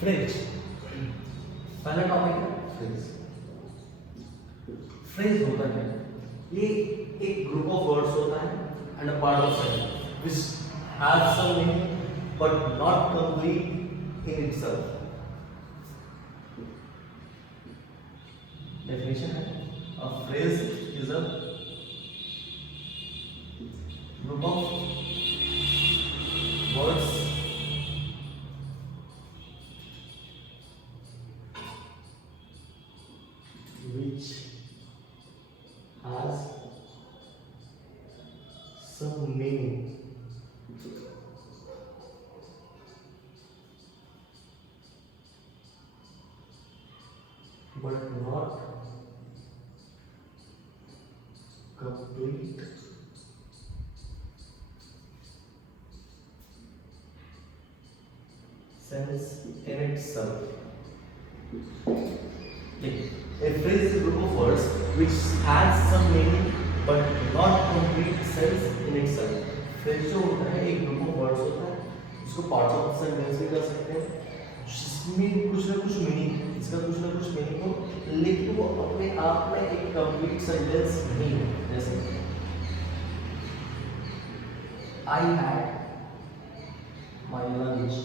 Phrase, पहला topic है phrase. Phrase होता है, ये एक ग्रुप ऑफ वर्ड्स होता है and a part of sentence which have some meaning but not complete in itself. Definition है, a phrase is a group of words which has some meaning but not complete sense in itself. A phrase is a group of words which has some meaning but not complete sense in itself. phrase जो होता है एक group of words होता है, इसको parts of sentence भी कर सकते हैं, जिसमें कुछ ना कुछ meaning है, इसका कुछ ना कुछ meaning हो, लेकिन वो अपने आप में एक complete sentence नहीं है। जैसे I had my lunch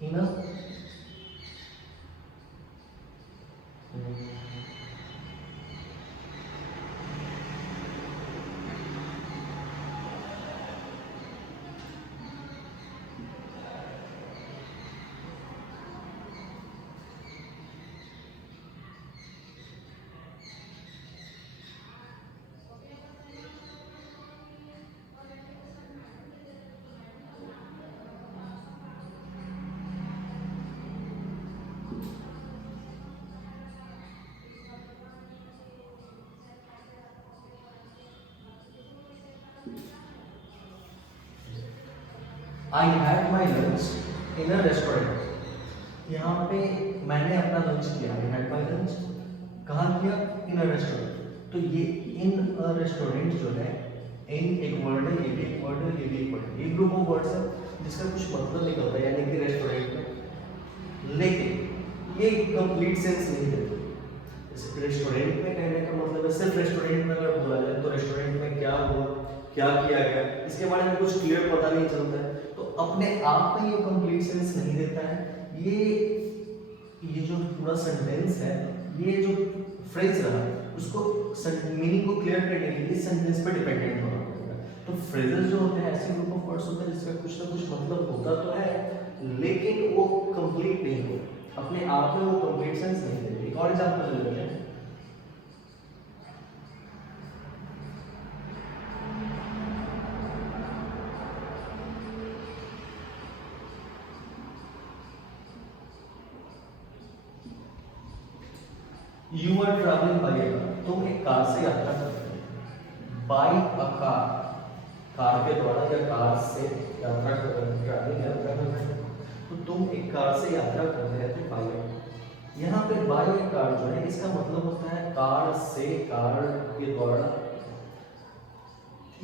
in a I had my lunch in a restaurant. यहाँ पे मैंने अपना लंच किया, I had my lunch कहाँ किया? In a restaurant. तो ये in a restaurant जो है, in एक वर्ड है, ये भी एक वर्ड है, ये भी एक वर्ड है, एक ग्रुप ऑफ वर्ड्स है जिसका कुछ मतलब निकलता है, यानी कि रेस्टोरेंट में, लेकिन ये कंप्लीट सेंस नहीं देता। जैसे रेस्टोरेंट में कहने का मतलब है सिर्फ रेस्टोरेंट में अगर बोला जाए तो रेस्टोरेंट में क्या हुआ, क्या किया गया, इसके बारे में कुछ क्लियर पता नहीं चलता है, तो अपने आप में ये कंप्लीट सेंस नहीं देता है। ये जो पूरा सेंटेंस है, ये जो फ्रेज रहा है, उसको मीनिंग को क्लियर करने के लिए सेंटेंस पे डिपेंडेंट होना पड़ेगा। तो फ्रेजेस जो होते हैं ऐसे ग्रुप ऑफ वर्ड्स होते हैं जिसका कुछ ना कुछ मतलब होता तो है, लेकिन वो कंप्लीट नहीं होता, अपने आप में वो कंप्लीट सेंस नहीं देते। एक और एग्जांपल ले लेते हैं, You are traveling by a car. तुम एक कार से यात्रा कर रहे हो। By a car, कार के द्वारा या कार से यात्रा कर रहे हो, ट्रैवलिंग यात्रा कर रहे हो। तो तुम एक कार से यात्रा कर रहे थे बाय a car। यहाँ पे बाय a car जो है इसका मतलब होता है कार से, कार के द्वारा।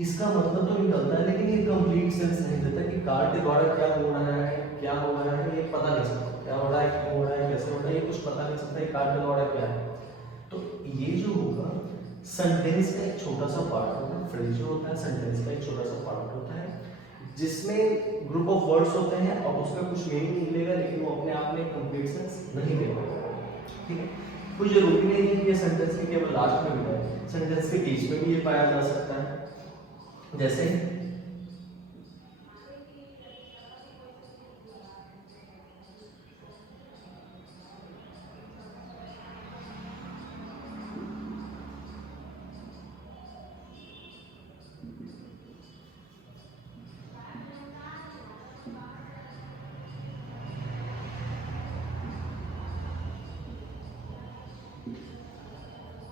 इसका मतलब तो निकलता है, लेकिन ये कंप्लीट सेंस नहीं देता कि कार के द्वारा क्या हो रहा है, क्या हो रहा है, ये पता नहीं चलता, क्या हो रहा है, क्यों हो रहा है, कैसे हो रहा है, ये कुछ पता नहीं चलता, कार के द्वारा क्या है। तो ये जो होगा सेंटेंस का एक छोटा सा पार्ट होगा, फ्रेज जो होता है सेंटेंस का एक छोटा सा पार्ट होता है, जिसमें ग्रुप ऑफ वर्ड्स होते हैं और उसका कुछ मीनिंग मिलेगा, लेकिन वो अपने आप में कंप्लीट सेंस नहीं दे पाएगा। ठीक है, कोई जरूरी नहीं है कि ये सेंटेंस के केवल लास्ट में मिले, सेंटेंस के बीच में भी ये पाया जा सकता है। जैसे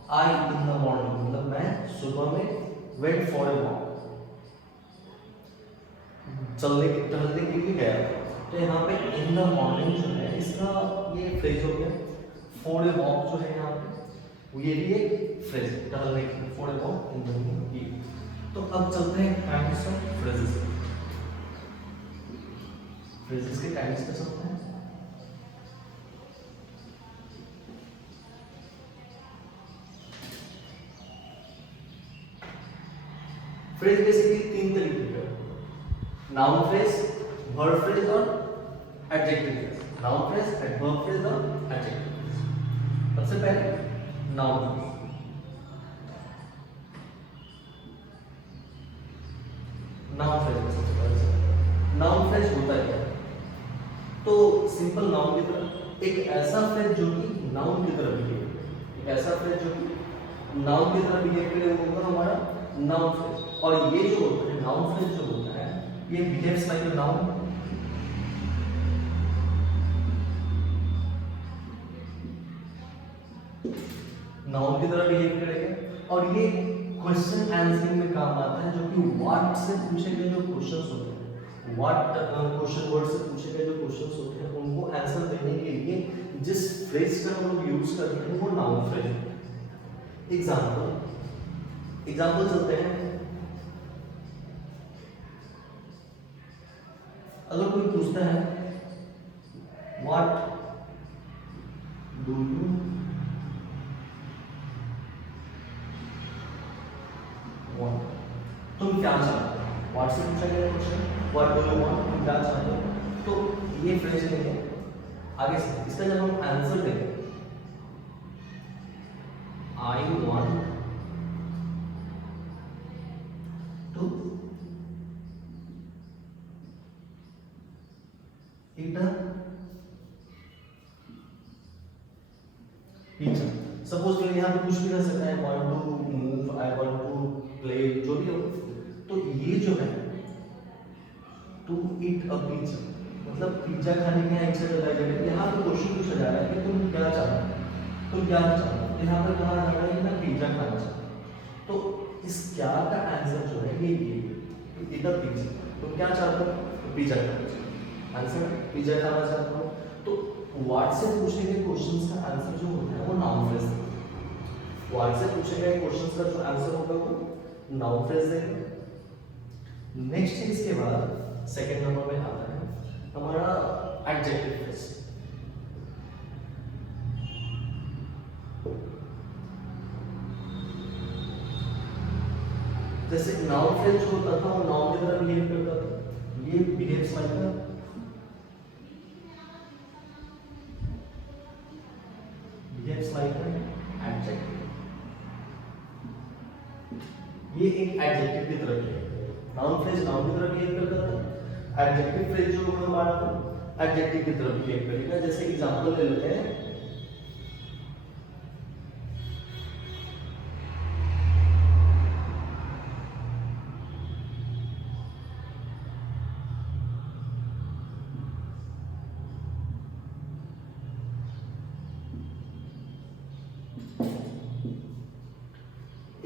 I in the morning, मतलब मैं सुबह में went for a walk, चलने के टहलने के लिए गया। तो यहाँ पे in the morning जो है इसका ये फ्रेज हो गया। for a walk जो है यहाँ पे ये भी एक फ्रेज, टहलने के लिए, for a walk in the morning तो अब चलते हैं काइंड्स ऑफ फ्रेजेस। फ्रेजेस के काइंड्स पे चलते हैं। फ्रेज बेसिकली तीन तरीके के हैं, नाउन फ्रेज, वर्ब फ्रेज और adjective phrase. Noun phrase, adverb phrase और एडजेक्टिव फ्रेज। सबसे पहले नाउन फ्रेज। नाउन फ्रेज में सबसे पहले नाउन फ्रेज होता है तो सिंपल नाउन की तरह, एक ऐसा फ्रेज जो कि नाउन की तरह बिहेव करे, एक ऐसा फ्रेज जो कि नाउन की तरह बिहेव करे वो होगा हमारा नाउन फ्रेज। और ये जो होता है नाउन फ्रेज जो होता है ये behaves like a noun, noun की तरह बिहेव करेगा और ये क्वेश्चन आंसरिंग में काम आता है, जो कि व्हाट से पूछे गए जो क्वेश्चंस होते हैं, व्हाट क्वेश्चन वर्ड से पूछे गए जो क्वेश्चंस होते हैं उनको आंसर देने के लिए जिस फ्रेज का हम लोग यूज करते हैं वो नाउन फ्रेज है। एग्जांपल चलते हैं। अगर कोई पूछता है व्हाट डू यू वांट, तुम क्या चाहते हो, व्हाट से पूछा गया question, what do you want, तुम क्या चाहते हो, तो ये फ्रेज लेंगे। आगे से इसका जब हम आंसर देंगे I want to eat a pizza. Suppose करिए यहाँ पे कुछ भी कर सकता है, want to move, I want to play, जो भी हो। तो ये जो है टू ईट अ पिज्जा मतलब पिज्जा खाने की इच्छा जताई जा रही है। यहाँ पे क्वेश्चन पूछा जा रहा है कि तुम क्या चाहते हो, तुम क्या चाहते हो। यहाँ पे कहा जा रहा है कि मैं पिज्जा खाना चाहता हूँ। तो इस क्या का आंसर जो है ये ईट अ पिज्जा, तुम क्या चाहते हो, तो पिज्जा खाना चाहते हो, आंसर पिज्जा खाना चाहता हूँ। तो व्हाट से पूछे गए क्वेश्चंस का आंसर जो होता है वो नाउन फ्रेज है। व्हाट से पूछे गए क्वेश्चंस का जो आंसर होगा वो नाउन फ्रेज है। नेक्स्ट इसके बाद सेकंड नंबर में आता है हमारा एडजेक्टिव फ्रेज। जैसे नाउन फ्रेज जो होता था वो नाउन की तरह बिहेव करता था, ये बिहेव्स लाइक अ एडजेक्टिव। ये एक एडजेक्टिव की तरह बिहेव, नाउन फ्रेज नाउन की तरह बिहेव करता था, एडजेक्टिव फ्रेज जो होगा हमारा एडजेक्टिव की तरह बिहेव करेगा। जैसे एग्जांपल ले लेते हैं,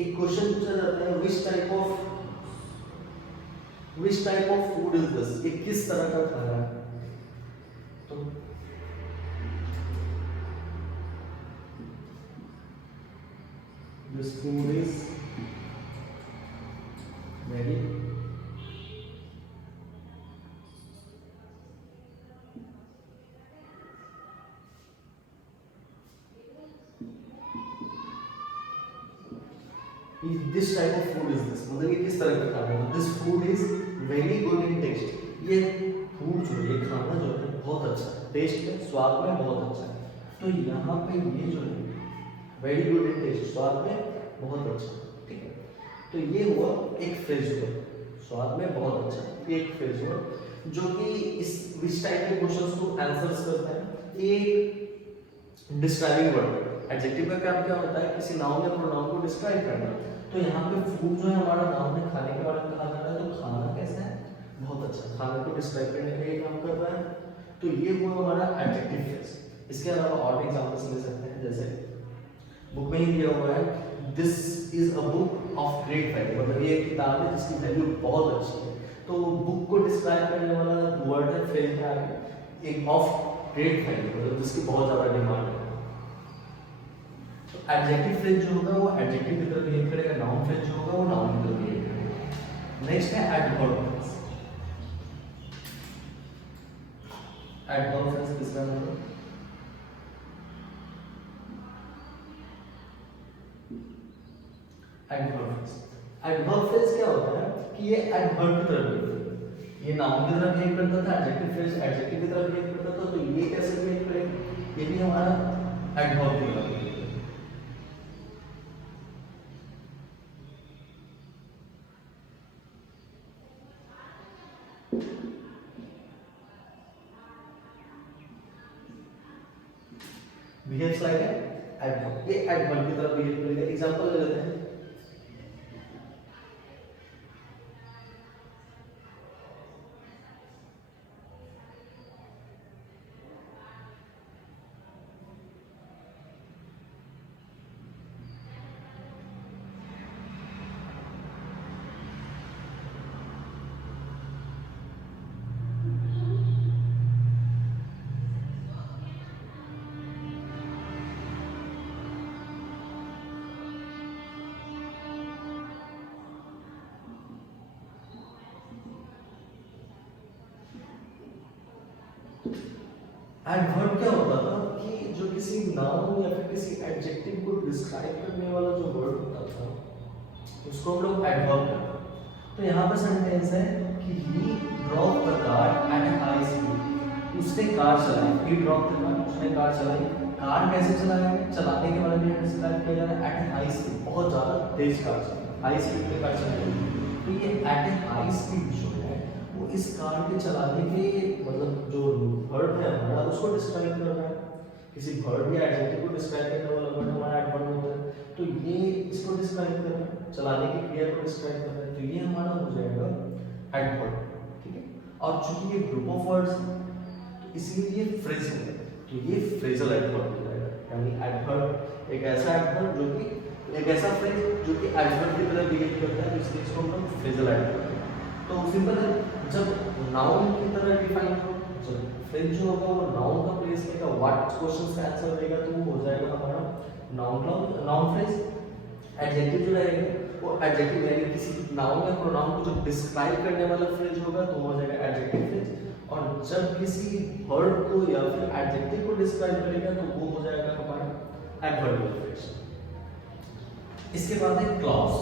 एक क्वेश्चन पूछा जाता है which type of food is this, ये किस तरह का खाना है। तो this food is very this type of food is this, मतलब ये किस तरह का खाना है। This food is very good in taste, ये फूड जो है खाना जो है बहुत अच्छा है, टेस्ट में स्वाद में बहुत अच्छा है। तो यहाँ पे ये जो है वेरी गुड इन टेस्ट, स्वाद में बहुत अच्छा, ठीक है। तो ये हुआ एक फ्रेज हुआ, स्वाद में बहुत अच्छा, ये एक फ्रेज हुआ जो कि इस विच टाइप के क्वेश्चंस को आंसर्स करता है। ये डिस्क्राइबिंग वर्ड, एडजेक्टिव का काम क्या होता है, किसी नाउन या प्रोनाउन को डिस्क्राइब करना। तो यहाँ पे फूड जो है हमारा नाउन है, खाने के बारे में कहा जा रहा है, तो खाना कैसा है, बहुत अच्छा, खाने को डिस्क्राइब करने का ये काम कर रहा है। तो ये हुआ हमारा एडजेक्टिव फ्रेज। इसके अलावा और भी एग्जांपल्स ले सकते हैं, जैसे बुक में ही दिया हुआ है this is a book of great value, मतलब ये एक किताब है जिसकी वैल्यू बहुत अच्छी है। तो बुक को डिस्क्राइब करने वाला वर्ड है, फ्रेज है आगे एक ऑफ ग्रेट वैल्यू, मतलब जिसकी बहुत ज्यादा डिमांड है। एडजेक्टिव फ्रेज जो होगा वो एडजेक्टिव की तरह बिहेव करेगा, नाउन फ्रेज जो होगा वो नाउन की तरह बिहेव करेगा। Adverb phrase. एडवर्ब फ्रेज क्या होता है कि ये एडवर्ब की तरह बिहेव करता है, ये नाउन की तरह बिहेव करता था, एडजेक्टिव फ्रेज एडजेक्टिव की तरह बिहेव करता था, तो ये कैसे बिहेव करेगा, ये भी हमारा एडवर्ब की तरह बिहेव करेगा। बिहेव्स लाइक एडवर्ब, ये एडवर्ब की तरह बिहेव करेगा। एग्जांपल ले लेते हैं, एडवर्ब क्या होता था कि जो किसी नाउन या फिर किसी एडजेक्टिव को डिस्क्राइब करने वाला जो वर्ड होता था उसको हम लोग एडवर्ब कहते हैं। तो यहाँ पर सेंटेंस है कि he drove the car at a high speed, उसने कार चलाई, ही ड्रॉप द कार, उसने कार चलाई। कार कैसे चलाया है, चलाने के बारे में डिस्क्राइब किया जा रहा है, एट ए हाई स्पीड, बहुत ज़्यादा तेज कार चलाई, हाई स्पीड पे कार चलाई। तो ये एट ए हाई स्पीड जो है वो इस कार के चलाने के मतलब जो वर्ड है हमारा उसको डिस्क्राइब कर रहा है। किसी वर्ड या एडजेक्टिव को डिस्क्राइब करने वाला वर्ड हमारा एडवर्ब होता है, तो ये इसको डिस्क्राइब कर रहा है, चलाने की क्रिया को डिस्क्राइब कर रहा है, तो ये हमारा हो जाएगा एडवर्ब। ठीक है, और चूंकि ये ग्रुप ऑफ वर्ड्स तो इसलिए ये फ्रेज है, तो ये फ्रेजल एडवर्ब हो जाएगा। यानी एडवर्ब एक ऐसा एडवर्ब जो कि एक ऐसा फ्रेज जो कि एडवर्ब की तरह बिहेव करता है, इसलिए इसको हम लोग फ्रेजल एडवर्ब। तो सिंपल है, जब नाउन की तरह डिफाइन हो, जब फ्रेज जो होगा वो नाउन का प्लेस लेगा, व्हाट क्वेश्चन का आंसर देगा, तो वो हो जाएगा हमारा नाउन फ्रेज। एडजेक्टिव जो रहेगा वो एडजेक्टिव यानी किसी नाउन या प्रोनाउन को जो डिस्क्राइब करने वाला फ्रेज होगा तो हो जाएगा एडजेक्टिव फ्रेज। और जब किसी वर्ड को या फिर एडजेक्टिव को डिस्क्राइब करेगा तो वो हो जाएगा हमारा एडवर्बियल फ्रेज। इसके बाद है क्लॉज।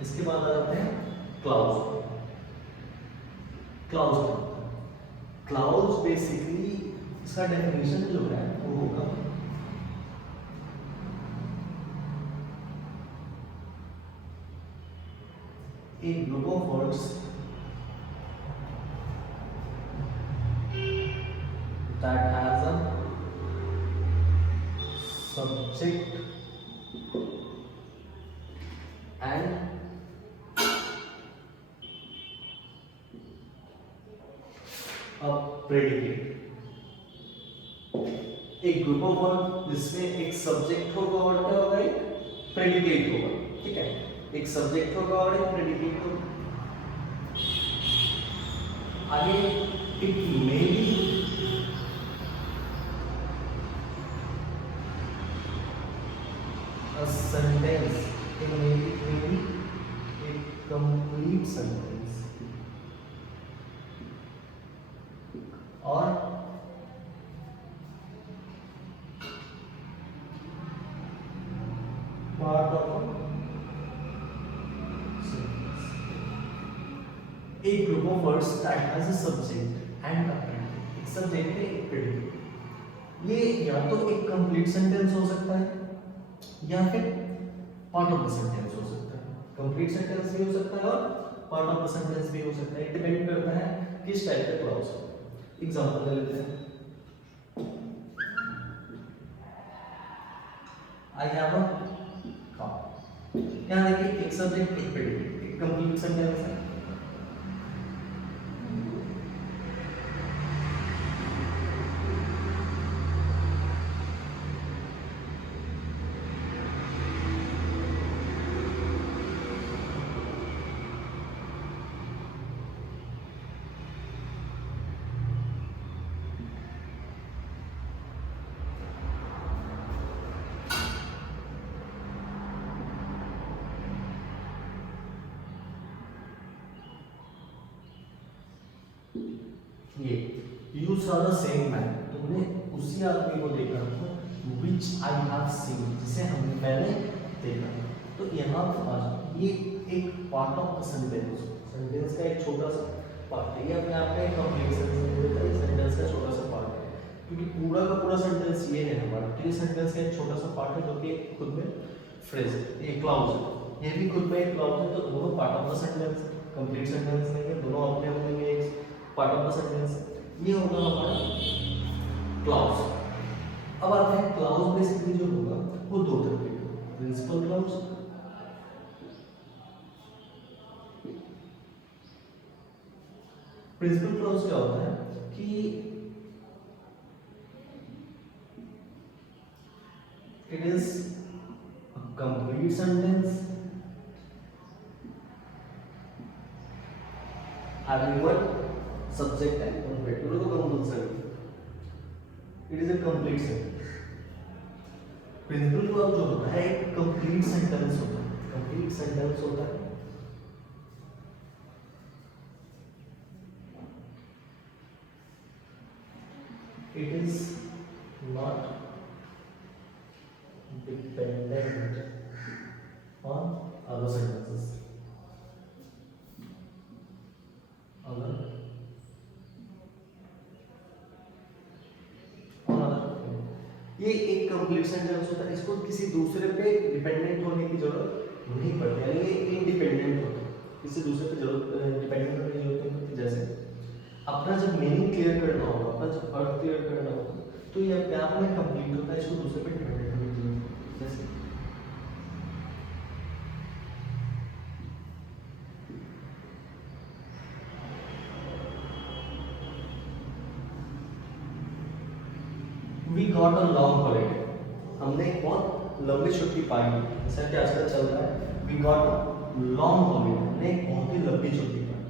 इसके बाद आ जाते हैं क्लाउज। क्लाउज बेसिकली इसका डेफिनेशन जो है वो होगा a group of words that has a subject and a predicate। एक ग्रुप ऑफ वर्ड जिसमें एक सब्जेक्ट होगा और क्या होगा, एक प्रेडिकेट होगा। ठीक है, एक सब्जेक्ट होगा और एक प्रेडिकेट होगा। आगे it may be a sentence, it may be a complete sentence or part of a sentence। A group of words that has a subject and a predicate। एक सब्जेक्ट है, एक प्रेडिकेट। ये या तो एक कंप्लीट सेंटेंस हो सकता है या फिर पार्ट ऑफ द सेंटेंस हो सकता है। कंप्लीट सेंटेंस भी हो सकता है और पार्ट ऑफ द सेंटेंस भी हो सकता है, डिपेंड करता है किस टाइप का क्लॉज है। एग्जांपल ले लेते हैं, आई हैव अ कार। यहां देखिए एक सब्जेक्ट एक प्रेडिकेट, एक कंप्लीट सेंटेंस है। ये you saw the same man, तुमने उसी आदमी को देखा था विच आई हैव सीन, जिसे मैंने देखा। तो यहाँ पर ये एक part of the sentence, sentence का एक छोटा सा पार्ट है, ये अपने आप में कंप्लीट सेंटेंस देता है, सेंटेंस का छोटा सा पार्ट है, क्योंकि पूरा का पूरा सेंटेंस ये है हमारा। तो ये सेंटेंस का एक छोटा सा पार्ट है जो कि खुद में फ्रेज है, ये क्लाउज है, ये भी खुद में एक क्लाउज है। तो दोनों पार्ट ऑफ द सेंटेंस है, कंप्लीट सेंटेंस नहीं है, दोनों अपने अपने में एक पार्ट ऑफ द सेंटेंस है। ये होगा हमारा क्लाउज। अब आते हैं क्लाउज बेसिकली जो होगा वो दो तरह के, प्रिंसिपल क्लाउज, प्रिंसिपल क्लाउज क्या होता है कि it is a complete sentence having what subject and object, दोनों को compulsory, it is a complete sentence. Principal clause जो होता है एक कंप्लीट सेंटेंस होता है, कंप्लीट सेंटेंस होता है। It is not dependent on other sentences. ये एक कंप्लीट सेंटेंस होता है, इसको किसी दूसरे पे डिपेंडेंट होने की जरूरत नहीं पड़ती, यानी ये इंडिपेंडेंट होता है, किसी दूसरे पे जरूरत डिपेंडेंट होने की जरूरत नहीं पड़ती। जैसे अपना जब मीनिंग क्लियर करना होगा, अपना जब अर्थ क्लियर करना होगा, तो ये अपने आप में कंप्लीट होता है, इसको दूसरे पे डिपेंडेंट होने की जरूरत नहीं पड़ती। जैसे We got a long holiday, हमने एक बहुत लंबी छुट्टी पाई, जैसा कि आजकल चल रहा है। We got a long holiday, हमने एक बहुत ही लंबी छुट्टी पाई,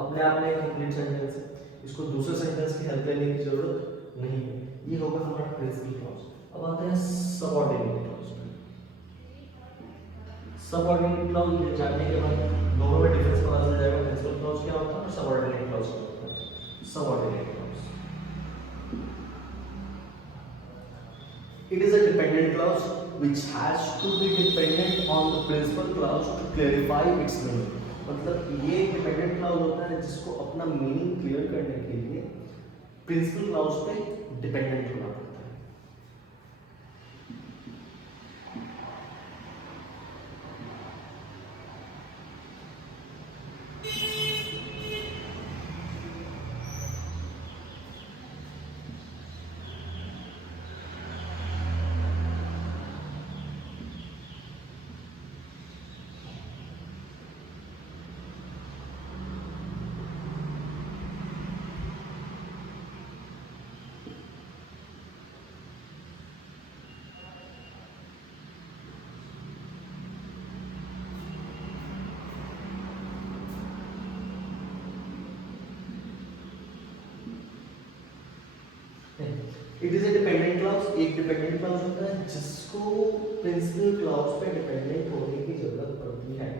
अपने आप में एक कंप्लीट सेंटेंस है, इसको दूसरे सेंटेंस की हेल्प लेने की जरूरत नहीं है। ये होगा हमारा प्रिंसिपल क्लॉज। अब आते हैं सबऑर्डिनेट क्लॉज। सबऑर्डिनेट क्लॉज जानने के बाद दोनों में डिफरेंस पता चल जाएगा, प्रिंसिपल क्लॉज क्या होता है और सबऑर्डिनेट क्लॉज क्या होता है। Subordinate clause, it is a dependent clause which has to be dependent on the principal clause to clarify its meaning। मतलब ये डिपेंडेंट क्लाउज होता है जिसको अपना मीनिंग क्लियर करने के लिए प्रिंसिपल क्लाउज पे डिपेंडेंट होना पड़ता है। It is a dependent clause, एक डिपेंडेंट क्लाउज होता है जिसको प्रिंसिपल क्लाउज पे डिपेंडेंट होने की जरूरत पड़ती है।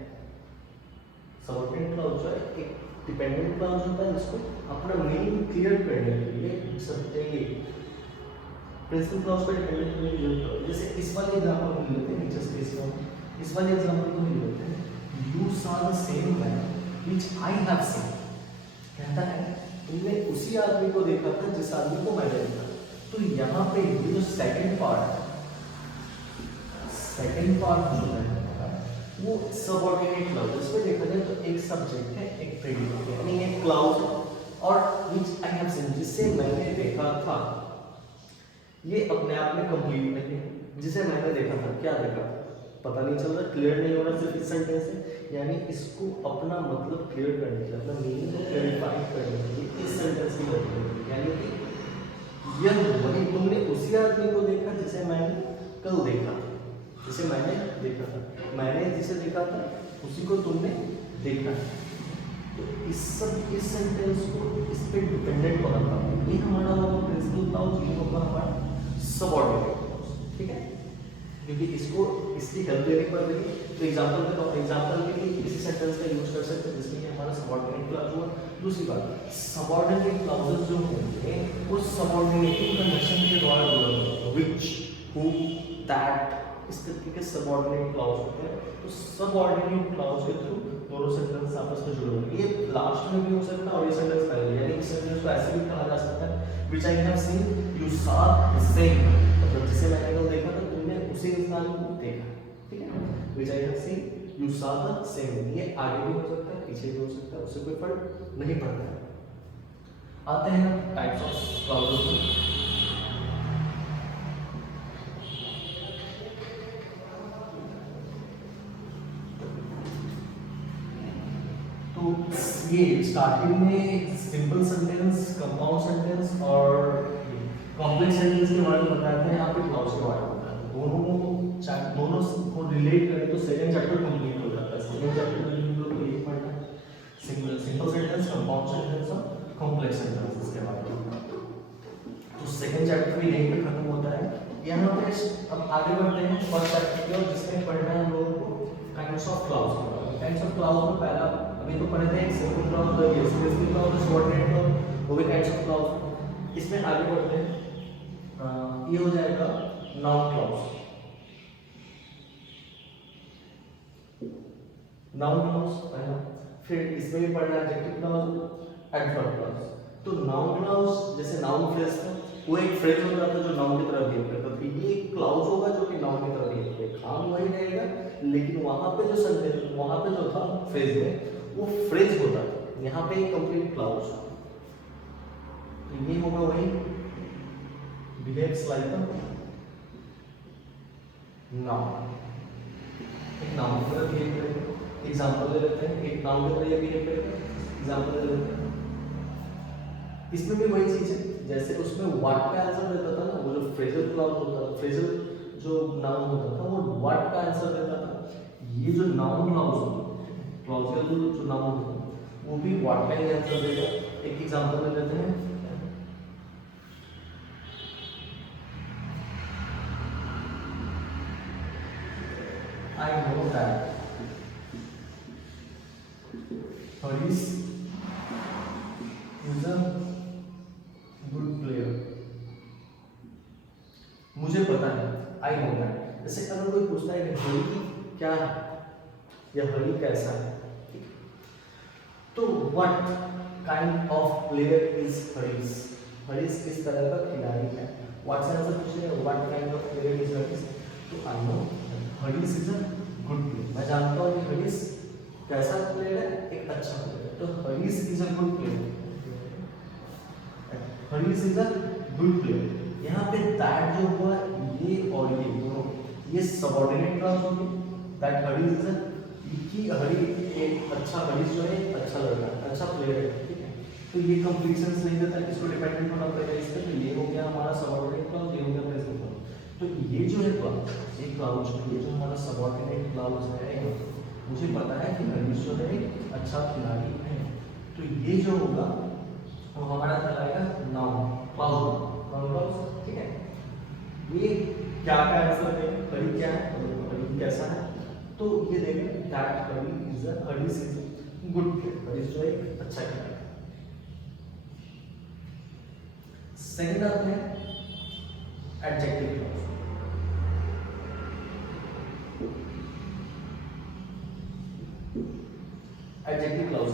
सबऑर्डिनेट क्लाउज जो है एक डिपेंडेंट क्लाउज होता है जिसको अपना मीनिंग क्लियर करने के लिए प्रिंसिपल क्लाउज पे डिपेंडेंट होने की जरूरत पड़ती है। जैसे इस वाले एग्जांपल को लेते हैं, नीचे स्पेस में इस वाले एग्जांपल को लेते हैं, you saw the same man which I have seen. कहता है तुमने उसी आदमी को देखा था जिस आदमी को मैंने देखा। तो यहाँ पे ये जो सेकंड पार्ट जो है वो सबऑर्डिनेट क्लाउज, इसमें देखा जाए तो एक सब्जेक्ट है, एक प्रेडिकेट है, यानी एक क्लाउज और व्हिच आई हैव सीन, जिससे मैंने देखा था। ये अपने आप में कंप्लीट नहीं है, जिसे मैंने देखा था, क्या देखा पता नहीं चल रहा, क्लियर नहीं हो रहा सिर्फ इस सेंटेंस से, यानी इसको अपना मतलब क्लियर करने के लिए, अपना मीनिंग को क्लैरिफाई करने के लिए इस सेंटेंस की जरूरत है। यानी कि यह वही तुमने उसी आदमी को देखा जिसे मैंने कल देखा, जिसे मैंने देखा था, मैंने जिसे देखा था उसी को तुमने देखा। तो इस सेंटेंस को इस पे डिपेंडेंट होना था, ये हमारा होगा प्रिंसिपल क्लाउज, ये होगा हमारा सबऑर्डिनेट क्लाउज। ठीक है, क्योंकि इसको इसकी हेल्प लेने पर भी। तो एग्जांपल के लिए इसी सेंटेंस का यूज कर सकते हैं जिसमें कि हमारा सबऑर्डिनेट क्लॉज हुआ। दूसरी बात, सबऑर्डिनेट क्लॉजेस जो होंगे वो सबऑर्डिनेटिंग कंडीशन के द्वारा जुड़े होंगे, व्हिच, हु, दैट, इस तरीके के सबऑर्डिनेट क्लॉज होते हैं। तो सबऑर्डिनेट क्लॉज के थ्रू दोनों सेंटेंस आपस में जुड़े होंगे। ये लास्ट में भी हो सकता है और ये सेंटेंस पहले, यानी इस सेंटेंस को ऐसे भी कहा जा सकता है, which I have seen you saw same, मतलब जिसे मैंने कल देखा था तुमने उसी इंसान को देखा, ठीक है। Which I have seen you saw the same, ये आगे भी हो सकता है पीछे भी हो सकता है, उससे कोई फर्क नहीं पड़ता है। आते हैं टाइप्स ऑफ क्लॉजेस में। तो ये स्टार्टिंग में सिंपल सेंटेंस, कंपाउंड सेंटेंस और कॉम्प्लेक्स सेंटेंस के बारे में बताते हैं, यहाँ पे क्लॉज के बारे में बताते हैं। दोनों को रिलेट करें तो सेकंड चैप्टर कंप्लीट हो जाता है। सेकंड चैप्टर में हम लोग को ये पढ़ना है सिंपल सेंटेंस, कंपाउंड सेंटेंस और कॉम्प्लेक्स सेंटेंस के बारे में। तो सेकंड चैप्टर भी यहीं पे खत्म होता है। यहाँ पे अब आगे बढ़ते हैं फर्स्ट चैप्टर की ओर, जिसमें पढ़ना है हम लोगों को kinds of clause. Kinds of clause में पहला अभी तो पढ़े थे एक सिंपल क्लॉज, ये स्पेसिफिक क्लॉज, सबऑर्डिनेट क्लॉज, वो भी काइंड्स ऑफ क्लॉज। इसमें आगे बढ़ते हैं, ये हो जाएगा नाउन क्लॉज। नाउन क्लॉज पहला, फिर इसमें भी पढ़ना है एडजेक्टिव क्लॉज, एडवर्ब क्लॉज। तो नाउन क्लॉज जैसे नाउन फ्रेज था, वो एक फ्रेज होता था जो नाउन की तरह बिहेव करता था, ये एक क्लॉज होगा जो कि नाउन की तरह बिहेव करेगा, काम वही रहेगा लेकिन वहां पे जो सेंटेंस, वहां पे जो था फ्रेज में वो फ्रेज होता था, यहाँ पे एक कंप्लीट क्लॉज। तो ये होगा वही बिहेव्स लाइक अ नाउन, एक नाउन की तरह बिहेव करेगा। एग्जांपल ले लेते हैं, एक नाउन की तरह ये बिहेव करेगा, एग्जांपल ले लेते हैं। इसमें भी वही चीज है, जैसे उसमें व्हाट का आंसर देता था ना, वो जो फ्रेजल क्लॉज होता था, फ्रेजल जो नाउन होता था वो व्हाट का आंसर देता था। ये जो नाउन क्लॉज होता है, क्लॉजल जो नाउन होता है वो भी व्हाट का ही आंसर देगा। एक एग्जांपल ले लेते हैं, I know that Harish is a good player. मुझे पता है, I know that। जैसे अगर कोई पूछता है कि हरी क्या है या हरी कैसा है, तो what kind of player is Harish? Harish किस तरह का खिलाड़ी है। What से आंसर पूछेगा, what kind of player is Harish? तो I know Harish is a good player, मैं जानता हूँ कि हरीश कैसा प्लेयर है, एक अच्छा प्लेयर है। तो Harish is a good player, Harish is a good player. यहाँ पे दैट जो हुआ ये और ये दोनों, ये सबऑर्डिनेट क्लॉज होगी। दैट हरीश इज अ, कि हरी एक अच्छा, हरीश जो है अच्छा लड़का है, अच्छा प्लेयर है, ठीक है। तो ये कंप्लीशन नहीं देता, किसको डिपेंडेंट होना पड़ेगा इस पर। तो ये हो गया हमारा सबऑर्डिनेट क्लॉज, ये हो गया प्रेजेंट क्लॉज। तो ये जो है क्लॉज, ये क्लॉज, ये जो हमारा सबऑर्डिनेट क्लॉज है, मुझे पता है कि हरीश जो है एक अच्छा खिलाड़ी है, तो ये जो होगा वो हमारा कहलाएगा नाउन क्लॉज, नाउन क्लॉज, ठीक है। ये क्या का आंसर देगा, हरी क्या है, हरी कैसा है, तो ये देगा that Hari is a, Harish is a good player, Harish जो है एक अच्छा खिलाड़ी। सेकंड आते हैं एडजेक्टिव क्लॉज। एडजेक्टिव क्लॉज,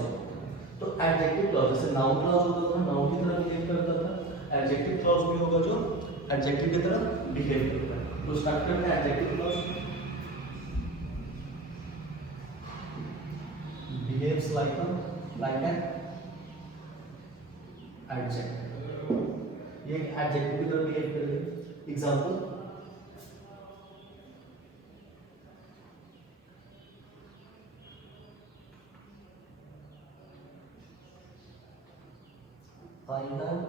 तो एडजेक्टिव क्लॉज जैसे नाउन क्लॉज होता था, नाउन की तरह बिहेव करता था, एडजेक्टिव क्लॉज भी होगा जो एडजेक्टिव की तरह बिहेव करता है। तो स्टार्ट करते हैं adjective clause. Behaves like an adjective, ये एक एडजेक्टिव की तरह बिहेव करेगा। Example, I have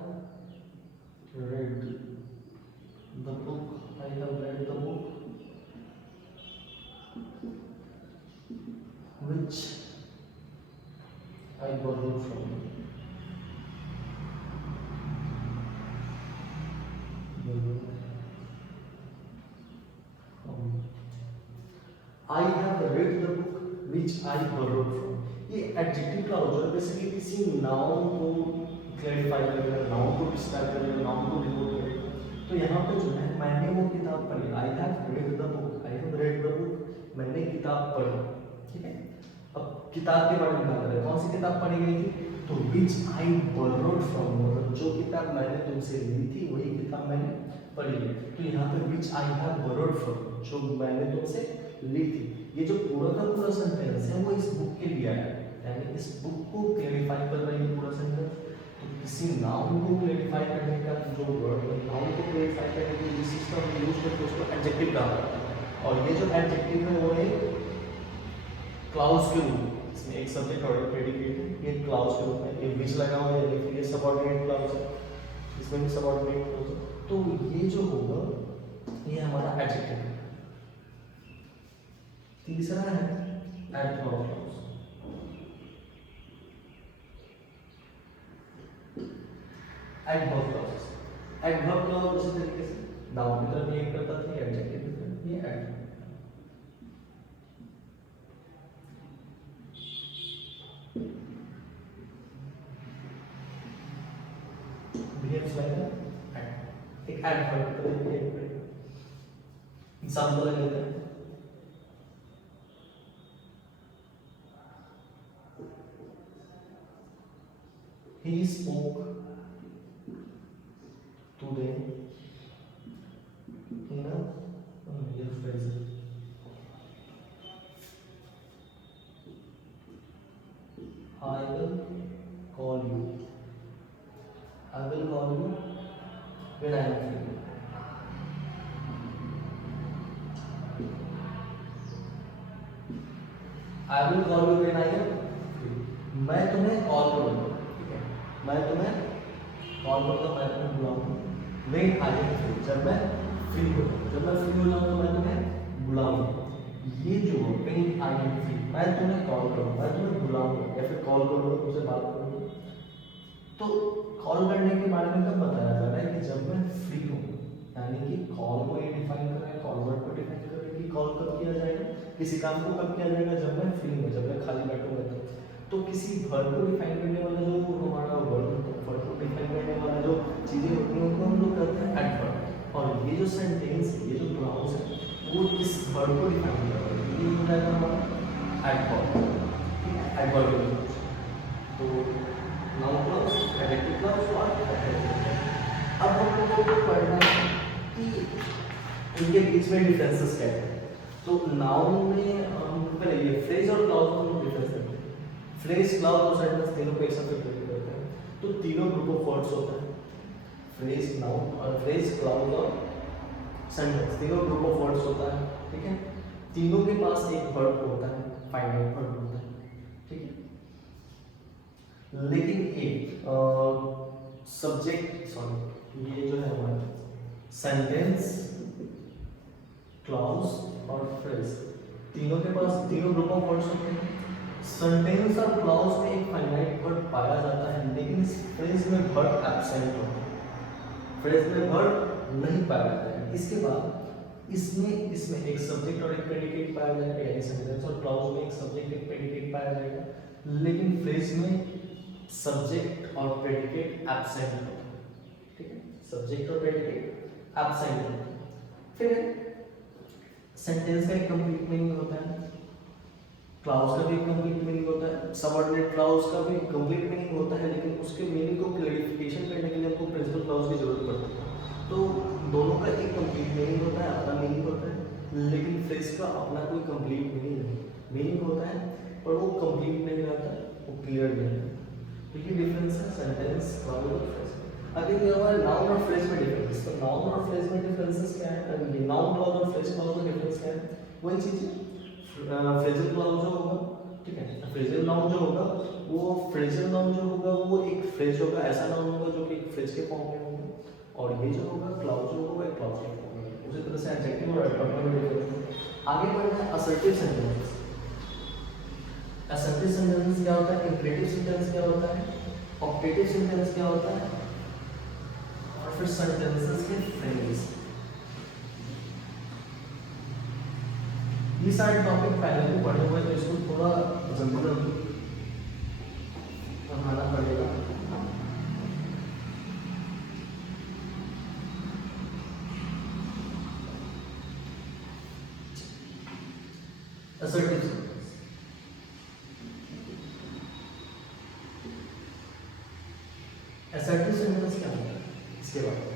read the book. I have read the book which I borrowed from you. Borrowed from I have read the book which I borrowed from. ये adjective clause जो है basically किसी noun को clarify करेगा, noun को describe करेगा, noun को denote करेगा। तो यहाँ पे जो है मैंने वो किताब पढ़ी, I have read the book, I have read the book, मैंने किताब पढ़ी, ठीक है। अब किताब के बारे में बात करें, कौन सी किताब पढ़ी गई थी, तो विच आई borrowed from, मतलब जो किताब मैंने तुमसे ली थी वही किताब मैंने पढ़ी है। तो यहाँ पे विच आई हैव borrowed from, जो मैंने तुमसे ली थी, ये जो पूरा का पूरा सेंटेंस है वो इस बुक के लिए आया है, यानी इस बुक को क्लेरिफाई कर रही है पूरा सेंटेंस। तो किसी नाउन को क्लेरिफाई करने का जो वर्ड है, नाउन को क्लेरिफाई करने के लिए जिस चीज का हम यूज करते हैं उसको एडजेक्टिव कहा जाता है। और ये जो एडजेक्टिव है वो है क्लाउज के रूप में, इसमें एक सब्जेक्ट और एक प्रेडिकेट है, ये क्लाउज के रूप में, ये विच लगा हुआ है, देखिए ये सबऑर्डिनेट क्लाउज है, इसमें भी सबऑर्डिनेट क्लाउज है। तो ये जो होगा ये हमारा एडजेक्टिव है। तीसरा है adverb clause. Adverb clause, adverb clause इसी तरीके से नाउन की तरफ एक करता था, एडजेक्टिव की तरफ ये एडवर्ब। बिहेव्स लाइक एक एडवर्ब की तरह बिहेव करेगा। एग्जांपल लेते हैं, he spoke to them in a phrase. I will call you. I will call you when I am free. I will call you when I am free. मैं तुम्हें call करूँगा, मैं तुम्हें कॉल करूँगा, मैं तुम्हें बुलाऊंगा। When I am free, जब मैं फ्री हो जाऊँ, जब मैं फ्री हो जाऊँ तो मैं तुम्हें बुलाऊंगा। ये जो when I am free, मैं तुम्हें कॉल करूँगा, मैं तुम्हें बुलाऊंगा या फिर कॉल करूँगा, तुमसे बात करूँगा। तो कॉल करने के बारे में कब बताया जा रहा है कि जब मैं फ्री हूँ, यानी कि कॉल को ये डिफाइन कर रहा है, कॉल वर्ड को डिफाइन कर रहा है कि कॉल कब किया जाएगा, किसी काम को कब किया जाएगा, जब मैं फ्री हूँ, जब मैं खाली बैठूंगा। तो किसी वर्ड को डिफाइन करने वाला जो हमारा वर्ड को डिफाइन करने वाला जो चीजें होती हैं उनको हम लोग कहते हैं एडवर्ब। और ये जो सेंटेंस है, ये जो क्लाउज है, वो इस वर्ड को डिफाइन कर रहा है, ये हो जाएगा हमारा एडवर्ब, एडवर्ब। तो नाउन क्लाउज, एडजेक्टिव क्लाउज और एडवर्ब। अब हम लोगों को पढ़ना है कि इनके बीच में डिफरेंसेस क्या है। तो नाउन में हम पहले ये फ्रेज और क्लाउज में हम डिफरेंस करते हैं। फ्रेज, क्लाउज और सेंटेंस तीनों को एक साथ डिफाइन करते हैं। तो तीनों ग्रुप ऑफ वर्ड्स होते हैं, फ्रेज, नाउन और फ्रेज, क्लाउज और सेंटेंस, तीनों ग्रुप ऑफ वर्ड्स होता है, ठीक है। तीनों के पास एक वर्ब होता है, फाइनाइट वर्ब होता है, ठीक है। लेकिन एक सब्जेक्ट, सॉरी, ये जो है हमारा सेंटेंस, क्लाउज और फ्रेज, तीनों के पास तीनों ग्रुप ऑफ वर्ड्स होते हैं। सेंटेंस और क्लाउज में एक फाइनाइट वर्ड पाया जाता है, लेकिन इस फ्रेज में वर्ड एब्सेंट होता है, फ्रेज में वर्ड नहीं पाया जाता है। इसके बाद इसमें एक सब्जेक्ट और एक प्रेडिकेट पाया जाएगा, यानी सेंटेंस और क्लाउज में एक सब्जेक्ट एक प्रेडिकेट पाया जाएगा, लेकिन फ्रेज में सब्जेक्ट और प्रेडिकेट एब्सेंट होता है, ठीक है। सब्जेक्ट और प्रेडिकेट एब्सेंट होता है। फिर सेंटेंस का एक कंप्लीट मीनिंग होता है, क्लाउज का भी एक कंप्लीट मीनिंग होता है, सबऑर्डिनेट क्लाउज का भी कंप्लीट मीनिंग होता है, लेकिन उसके मीनिंग को क्लैरिफिकेशन करने के लिए हमको प्रिंसिपल क्लाउज की जरूरत पड़ती है। तो दोनों का एक कंप्लीट मीनिंग होता है, अपना मीनिंग होता है, लेकिन फ्रेज का अपना कोई कंप्लीट मीनिंग होता है, पर वो कंप्लीट नहीं रहता है, वो क्लियर नहीं है। तो ये डिफरेंस है सेंटेंस, क्लाउज और फ्रेज। अभी ये हमारा नाउन और फ्रेज में डिफरेंस, तो नाउन और फ्रेज में डिफरेंसेस क्या है, ये नाउन क्लाउज और फ्रेज क्लाउज में डिफरेंस क्या है, वही चीज है। फ्रेजल क्लाउज जो होगा, ठीक है, फ्रेजल नाउन जो होगा, वो फ्रेजल नाउन जो होगा वो एक फ्रेज होगा, ऐसा नाउन होगा जो कि एक फ्रेज के फॉर्म में होगा, और ये जो होगा क्लाउज जो होगा एक क्लाउज के फॉर्म में। उसी तरह से एडजेक्टिव और एडवर्ब में डिफरेंस। आगे बढ़ते हैं असर्टिव सेंटेंसेस। असर्टिव सेंटेंस क्या होता है, इंपरेटिव सेंटेंस क्या होता है, ऑप्टेटिव सेंटेंस क्या होता है, और फिर सेंटेंसेस के फ्रेजेस। ये सारे टॉपिक पहले भी पढ़े हुए तो इसको थोड़ा जल्दी जल्दी पढ़ाना पड़ेगा। assertive sentence, assertive sentence क्या होता है इसके बाद